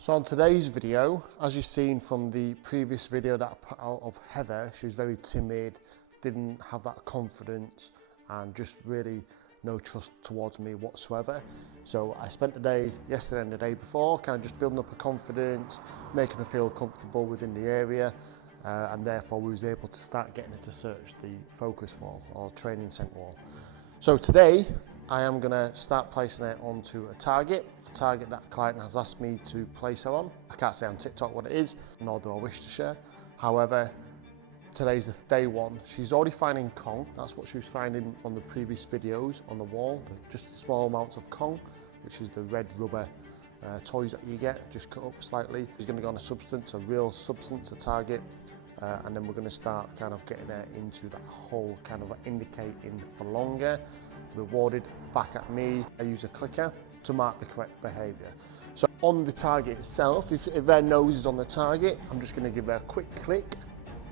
So on today's video, as you've seen from the previous video that I put out of Heather, she was very timid, didn't have that confidence and just really no trust towards me whatsoever. So I spent the day yesterday and the day before kind of just building up her confidence, making her feel comfortable within the area, and therefore we was able to start getting her to search the focus wall or training scent wall. So today I am going to start placing it onto a target that a client has asked me to place her on. I can't say on TikTok what it is, nor do I wish to share. However, today's the day one. She's already finding Kong. That's what she was finding on the previous videos on the wall, just small amounts of Kong, which is the red rubber toys that you get, just cut up slightly. She's going to go on a substance, a real substance, a target, and then we're going to start kind of getting her into that whole kind of indicating for longer, rewarded back at me. I use a clicker to mark the correct behaviour. So on the target itself, if their nose is on the target, I'm just going to give her a quick click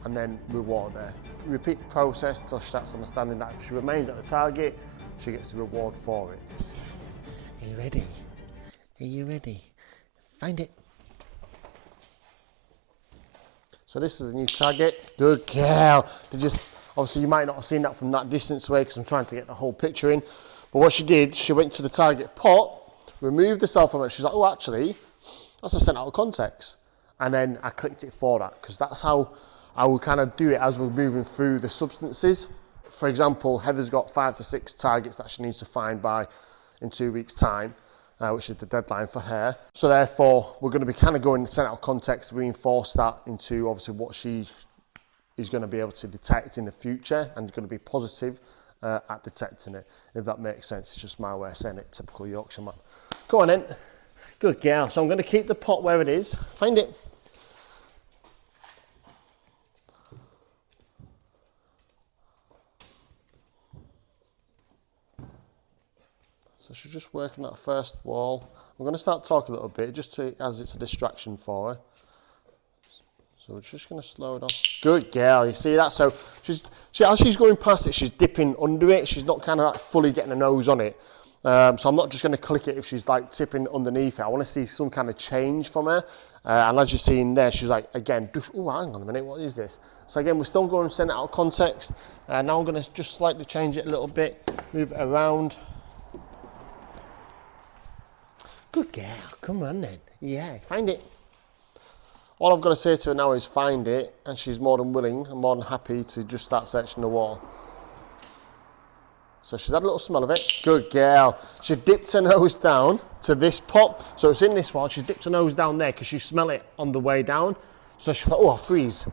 and then reward her. Repeat the process until she starts understanding that if she remains at the target, she gets the reward for it. Are you ready? Are you ready? Find it. So this is a new target. Good girl. Obviously you might not have seen that from that distance away because I'm trying to get the whole picture in. But what she did, she went to the target pot, removed the cell from it. She's like, oh, actually, that's a scent out of context. And then I clicked it for that because that's how I will kind of do it as we're moving through the substances. For example, Heather's got 5 to 6 targets that she needs to find by in 2 weeks' time, which is the deadline for her. So therefore, we're going to be kind of going scent out of context, reinforce that into obviously what she is going to be able to detect in the future and is going to be positive at detecting it, if that makes sense. It's just my way of saying it, typical Yorkshireman. Go on then. Good girl. So I'm going to keep the pot where it is. Find it. So she's just working that first wall. I'm going to start talking a little bit, just as it's a distraction for her. So we're just going to slow it down. Good girl, you see that? So as she's going past it, she's dipping under it. She's not kind of like fully getting her nose on it. So I'm not just going to click it if she's like tipping underneath it. I want to see some kind of change from her. And as you're seeing there, she's like, again, oh, hang on a minute, what is this? So again, we're still going to send it out of context. Now I'm going to just slightly change it a little bit, move it around. Good girl, come on then. Yeah, find it. All I've got to say to her now is find it, and she's more than willing and more than happy to just start searching the wall. So she's had a little smell of it. Good girl. She dipped her nose down to this pot. So it's in this one. She's dipped her nose down there because she smelled it on the way down. So she thought, oh, I'll freeze.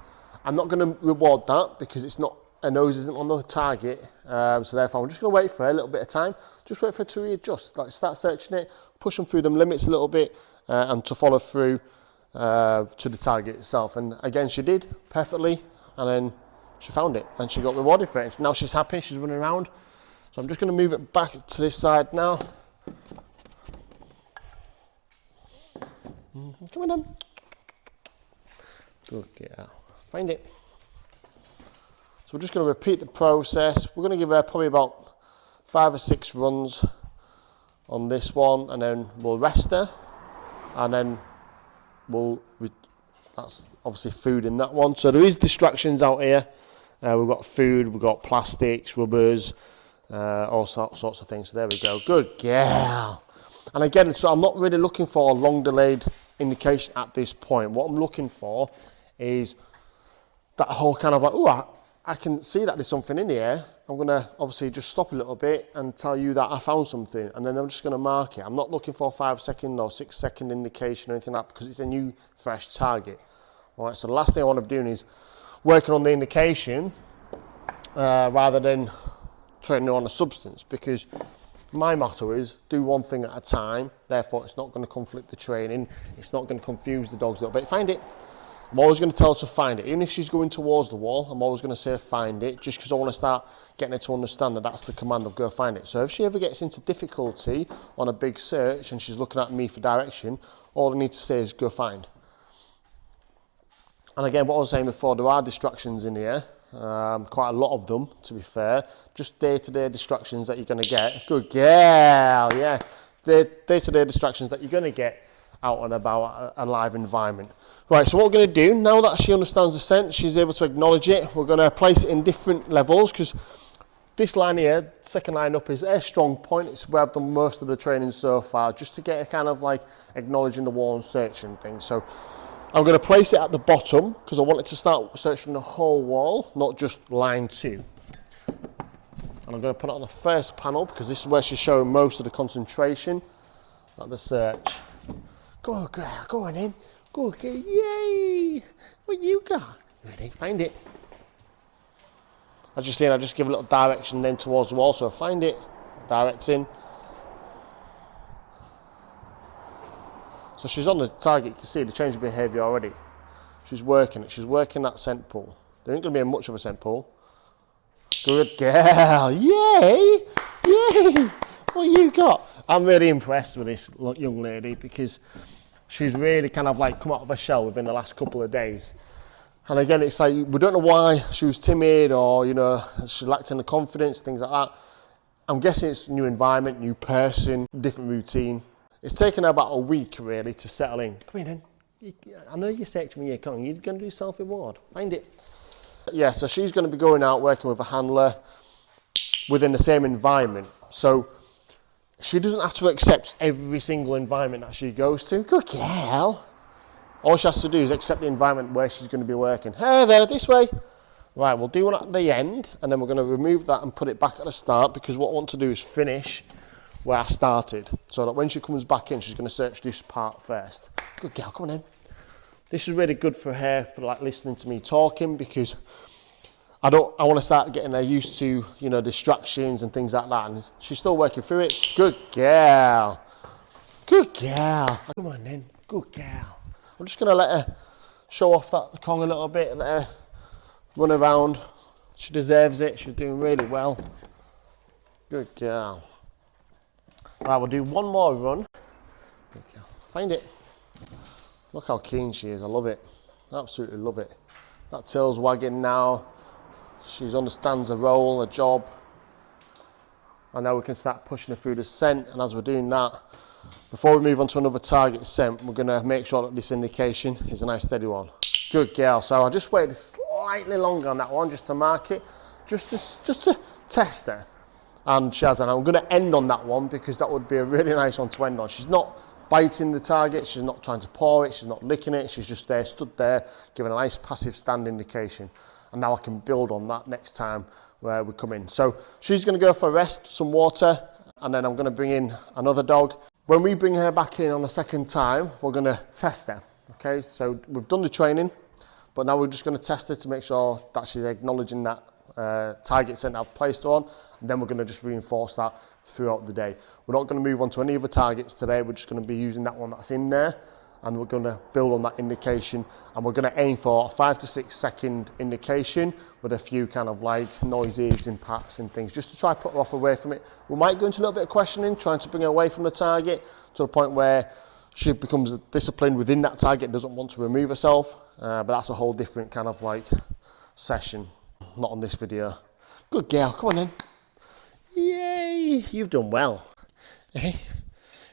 I'm not going to reward that because it's not, her nose isn't on the target. So therefore, I'm just going to wait for her a little bit of time. Just wait for her to readjust. Like start searching it, push them through them limits a little bit, and to follow through to the target itself. And again, she did perfectly, and then she found it and she got rewarded for it. Now she's happy, she's running around. So I'm just going to move it back to this side now. Come on then. Good girl. Find it. So we're just going to repeat the process. We're going to give her probably about 5 or 6 runs on this one, and then we'll rest her, and then that's obviously food in that one. So there is distractions out here. We've got food, we've got plastics, rubbers, all sorts of things. So there we go. Good girl. And again, so I'm not really looking for a long delayed indication at this point. What I'm looking for is that whole kind of like, oh, I can see that there's something in here. I'm going to obviously just stop a little bit and tell you that I found something, and then I'm just going to mark it. I'm not looking for a 5-second or 6-second indication or anything like that because it's a new, fresh target. All right, so the last thing I want to be doing is working on the indication rather than training on a substance, because my motto is do one thing at a time. Therefore, it's not going to conflict the training. It's not going to confuse the dogs a little bit. Find it. I'm always going to tell her to find it. Even if she's going towards the wall, I'm always going to say find it, just because I want to start getting her to understand that that's the command of go find it. So if she ever gets into difficulty on a big search and she's looking at me for direction, all I need to say is go find. And again, what I was saying before, there are distractions in here. Quite a lot of them, to be fair. Just day-to-day distractions that you're going to get. Good girl, yeah. The day-to-day distractions that you're going to get out and about a live environment. Right, so what we're going to do, now that she understands the scent, she's able to acknowledge it, we're going to place it in different levels, because this line here, second line up, is a strong point. It's where I've done most of the training so far, just to get a kind of like acknowledging the wall and searching things. So I'm going to place it at the bottom, because I want it to start searching the whole wall, not just line 2. And I'm going to put it on the first panel, because this is where she's showing most of the concentration at the search. Go girl, go on in. Go girl, yay! What you got? Ready? Find it. As you're seeing, I just give a little direction then towards the wall, so find it, direct in. So she's on the target, you can see the change of behaviour already. She's working it, she's working that scent pool. There ain't going to be much of a scent pool. Good girl, yay! Yay! What you got? I'm really impressed with this young lady, because she's really kind of like come out of her shell within the last couple of days. And again, it's like, we don't know why she was timid, or, you know, she lacked in the confidence, things like that. I'm guessing it's new environment, new person, different routine. It's taken her about a week, really, to settle in. Come in then. I know you say to me, you're going to do self-reward. Find it. Yeah, so she's going to be going out working with a handler within the same environment. So she doesn't have to accept every single environment that she goes to. Good girl. All she has to do is accept the environment where she's going to be working. Hey there, this way. Right, we'll do one at the end, and then we're going to remove that and put it back at the start, because what I want to do is finish where I started, so that when she comes back in, she's going to search this part first. Good girl, come on in. This is really good for her, for like listening to me talking, because I want to start getting her used to, you know, distractions and things like that, and she's still working through it. Good girl. Good girl. Come on in. Good girl. I'm just going to let her show off that Kong a little bit, let her run around. She deserves it. She's doing really well. Good girl. Right, we'll do one more run. Good girl. Find it. Look how keen she is. I love it. Absolutely love it. That tail's wagging now. She understands her role, her job. And now we can start pushing her through the scent. And as we're doing that, before we move on to another target scent, we're going to make sure that this indication is a nice steady one. Good girl. So I just waited slightly longer on that one, just to mark it, just to test her. And she has, and I'm going to end on that one, because that would be a really nice one to end on. She's not biting the target, she's not trying to paw it, she's not licking it, she's just there, stood there, giving a nice passive stand indication. And now I can build on that next time where we come in. So she's going to go for a rest, some water, and then I'm going to bring in another dog. When we bring her back in on the second time, we're going to test her. Okay, so we've done the training, but now we're just going to test her to make sure that she's acknowledging that target scent I've placed her on, and then we're going to just reinforce that throughout the day. We're not going to move on to any other targets today, we're just going to be using that one that's in there, and we're going to build on that indication, and we're going to aim for a 5 to 6 second indication with a few kind of like noises and pats and things, just to try to put her off away from it. We might go into a little bit of questioning, trying to bring her away from the target to the point where she becomes disciplined within that target, doesn't want to remove herself, but that's a whole different kind of like session, not on this video. Good girl, come on in. Yay, you've done well. Hey,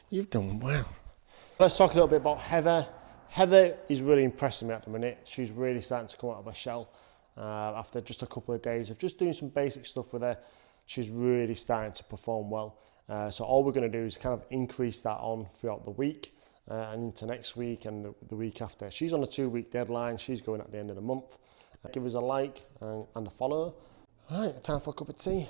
you've done well. Let's talk a little bit about Heather. Heather is really impressing me at the minute. She's really starting to come out of her shell. After just a couple of days of just doing some basic stuff with her, she's really starting to perform well. So all we're going to do is kind of increase that on throughout the week and into next week and the week after. She's on a 2-week deadline. She's going at the end of the month. Give us a like and a follow. All right, time for a cup of tea.